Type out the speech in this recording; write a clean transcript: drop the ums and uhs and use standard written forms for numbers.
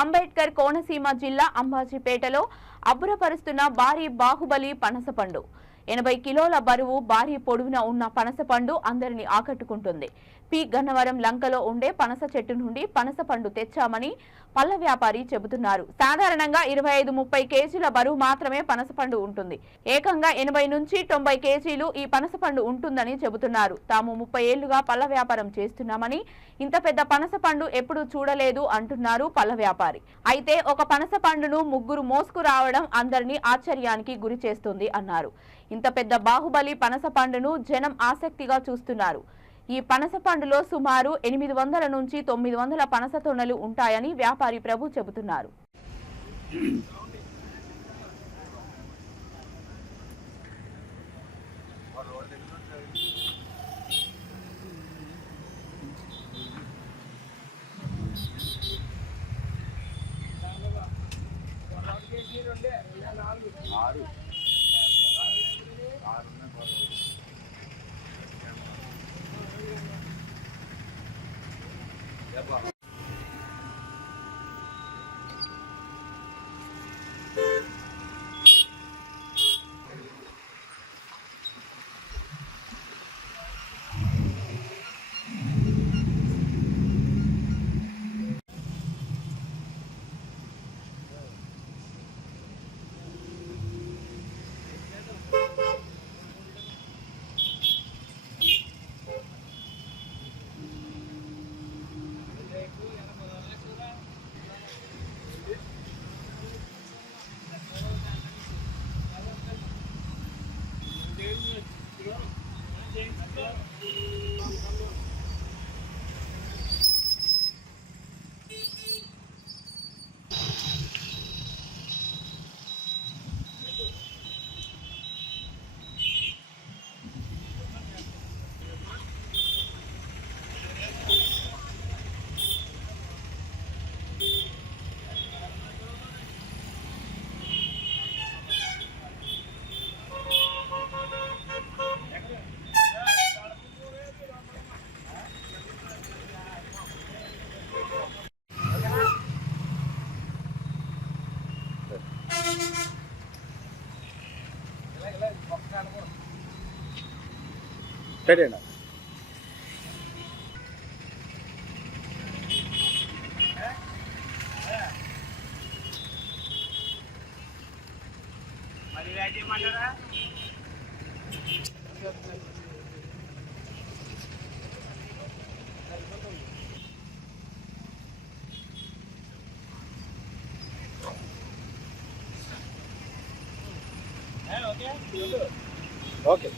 అంబేద్కర్ కోనసీమ జిల్లా అంబాజీపేటలో అబ్బురపరుస్తున్న భారీ బాహుబలి పనసపండు 80 కిలోల బరువు భారీ పొడవున ఉన్న పనసపండు అందరిని ఆకట్టుకుంటుంది. పి గన్నవరం లంకలో ఉండే పనస చెట్టు నుండి పనసపండు తెచ్చామని పళ్ళ వ్యాపారి చెబుతున్నారు. సాధారణంగా 25-30 కేజీల బరువు మాత్రమే పనసపండు ఉంటుంది. ఏకంగా 80 నుంచి 90 కేజీలు ఈ పనసపండు ఉంటుందని చెబుతున్నారు. తాము 30 ఏళ్లుగా పళ్ళ వ్యాపారం చేస్తున్నామని ఇంత పెద్ద పనసపండు ఎప్పుడూ చూడలేదు అంటున్నారు పళ్ళ వ్యాపారి. అయితే ఒక పనసపండును ముగ్గురు మోసుకు రావడం అందరినీ ఆశ్చర్యానికి గురి చేస్తుంది అన్నారు. ఇంత పెద్ద బాహుబలి పనసపండును జనం ఆసక్తిగా చూస్తున్నారు. ఈ పనసపండులో సుమారు 800 నుంచి 900 పనస తొనలు ఉంటాయని వ్యాపారి ప్రభు చెబుతున్నారు. సరేనా మరి రాజేమంటారా ఓకే